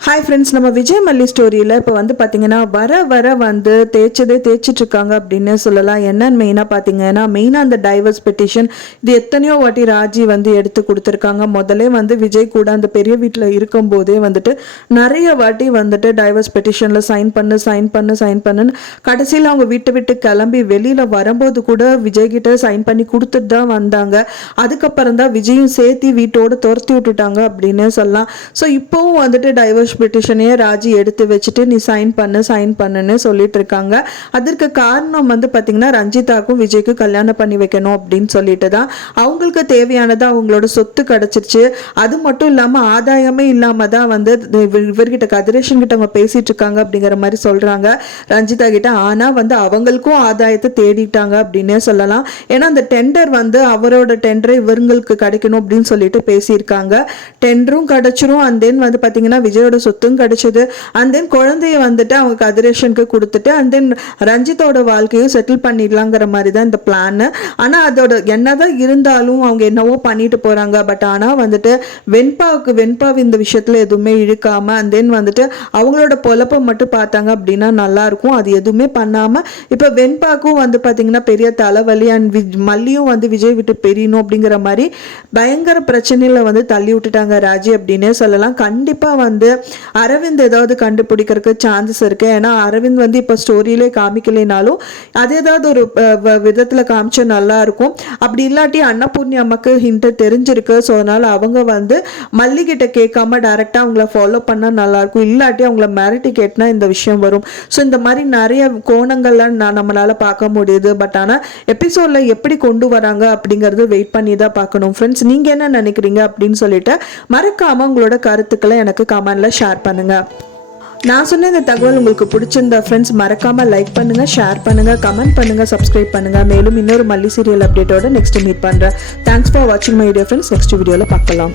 Hi friends, நம்ம விஜய் மல்லி ஸ்டோரியில் இப்போ வந்து பார்த்தீங்கன்னா வர வந்து தேய்ச்சிட்டு இருக்காங்க அப்படின்னு சொல்லலாம். என்னன்னு மெயினாக பார்த்தீங்கன்னா அந்த டைவர்ஸ் பெட்டிஷன் இது எத்தனையோ வாட்டி ராஜி வந்து எடுத்து கொடுத்துருக்காங்க. முதலே வந்து விஜய் கூட அந்த பெரிய வீட்டில் இருக்கும்போதே வந்துட்டு நிறைய வாட்டி வந்துட்டு டைவர்ஸ் பெட்டிஷனில் சைன் பண்ணுன்னு கடைசியில் அவங்க விட்டு கிளம்பி வெளியில் வரும்போது கூட விஜய் கிட்ட சைன் பண்ணி கொடுத்துட்டு தான் வந்தாங்க. அதுக்கப்புறம் தான் விஜயும் சேர்த்து வீட்டோடு துரத்தி விட்டுட்டாங்க அப்படின்னு சொல்லலாம். ஸோ இப்போவும் வந்துட்டு டைவர்ஸ் பெட்டிஷனையே ராஜி எடுத்து வச்சுட்டு நீ சைன் பண்ணுன்னு சொல்லிட்டு இருக்காங்க. அதற்கு காரணம் வந்து பார்த்தீங்கன்னா ரஞ்சிதாக்கும் விஜய்க்கு கல்யாணம் பண்ணி வைக்கணும் அப்படின்னு சொல்லிட்டு தான் அவங்களுக்கு தேவையானது அவங்களோட சொத்து கிடைச்சிருச்சு. அது மட்டும் இல்லாமல் ஆதாயமே இல்லாம தான் வந்து இவர்கிட்ட கதிரேஷன் கிட்ட அவங்க பேசிட்டு இருக்காங்க அப்படிங்கிற மாதிரி சொல்றாங்க ரஞ்சிதா கிட்ட. ஆனா வந்து அவங்களுக்கும் ஆதாயத்தை தேடிட்டாங்க அப்படின்னே சொல்லலாம். ஏன்னா அந்த டெண்டர் வந்து அவரோட டெண்டரை இவங்களுக்கு கிடைக்கணும் அப்படின்னு சொல்லிட்டு பேசியிருக்காங்க. டெண்டரும் கிடைச்சிரும். அண்ட் தென் வந்து பார்த்தீங்கன்னா விஜயோட சொத்தும் கிடைச்சது. அண்ட் தென் குழந்தைய வந்துட்டு அவங்க கதிரேஷனுக்கு கொடுத்துட்டு அண்ட் தென் ரஞ்சித்தோட வாழ்க்கையும் செட்டில் பண்ணிடலாங்கிற மாதிரி தான் இந்த பிளான். ஆனால் அதோட என்னதான் இருந்தாலும் அவங்க என்னவோ பண்ணிட்டு போறாங்க. பட் ஆனால் வந்துட்டு வெண்பா இந்த விஷயத்துல எதுவுமே இழுக்காம அண்ட் தென் வந்துட்டு அவங்களோட பொழப்பை மட்டும் பார்த்தாங்க அப்படின்னா நல்லா இருக்கும். அது எதுவுமே பண்ணாம இப்ப வெண்பாக்கும் வந்து பாத்தீங்கன்னா பெரிய தலைவலி அண்ட் மல்லியும் வந்து விஜய் விட்டு பெரியணும் அப்படிங்கிற மாதிரி பயங்கர பிரச்சனையில வந்து தள்ளி விட்டுட்டாங்க ராஜி அப்படின்னே சொல்லலாம். கண்டிப்பா வந்து அரவிந்த் ஏதாவது கண்டுபிடிக்கிறதுக்கு சான்சஸ் இருக்கு. ஏன்னா அரவிந்த் வந்து இப்போ ஸ்டோரியிலே காமிக்கலைனாலும் அது ஏதாவது ஒரு விதத்தில் காமிச்சா நல்லா இருக்கும். அப்படி இல்லாட்டி அன்னபூர்ணி அம்மாக்கு ஹிண்ட் தெரிஞ்சிருக்கு. ஸோ அதனால அவங்க வந்து மல்லிகிட்ட கேட்காம டைரக்டாக அவங்கள ஃபாலோ பண்ணால் நல்லா இருக்கும். இல்லாட்டி அவங்கள மிரட்டி கேட்டினா இந்த விஷயம் வரும். ஸோ இந்த மாதிரி நிறைய கோணங்கள்லாம் நம்மளால பார்க்க முடியுது. பட் ஆனால் எபிசோட்ல எப்படி கொண்டு வராங்க அப்படிங்கிறது வெயிட் பண்ணி தான் பார்க்கணும். ஃப்ரெண்ட்ஸ், நீங்க என்ன நினைக்கிறீங்க அப்படின்னு சொல்லிட்டு மறக்காம உங்களோட கருத்துக்களை எனக்கு கமெண்ட்ல ஷேர் பண்ணுங்க. நான் சொன்ன இந்த தகவல் உங்களுக்கு பிடிச்சிருந்தா ஃப்ரெண்ட்ஸ் மறக்காம லைக் பண்ணுங்க, ஷேர் பண்ணுங்க, கமெண்ட் பண்ணுங்க, சப்ஸ்கிரைப் பண்ணுங்க. மேலும் இன்னொரு மல்லி சீரியல் அப்டேட்டோட நெக்ஸ்ட் மீட் பண்றேன். தேங்க்ஸ் ஃபார் வாட்சிங் மை வீடியோ ஃப்ரெண்ட்ஸ். நெக்ஸ்ட் வீடியோல பார்க்கலாம்.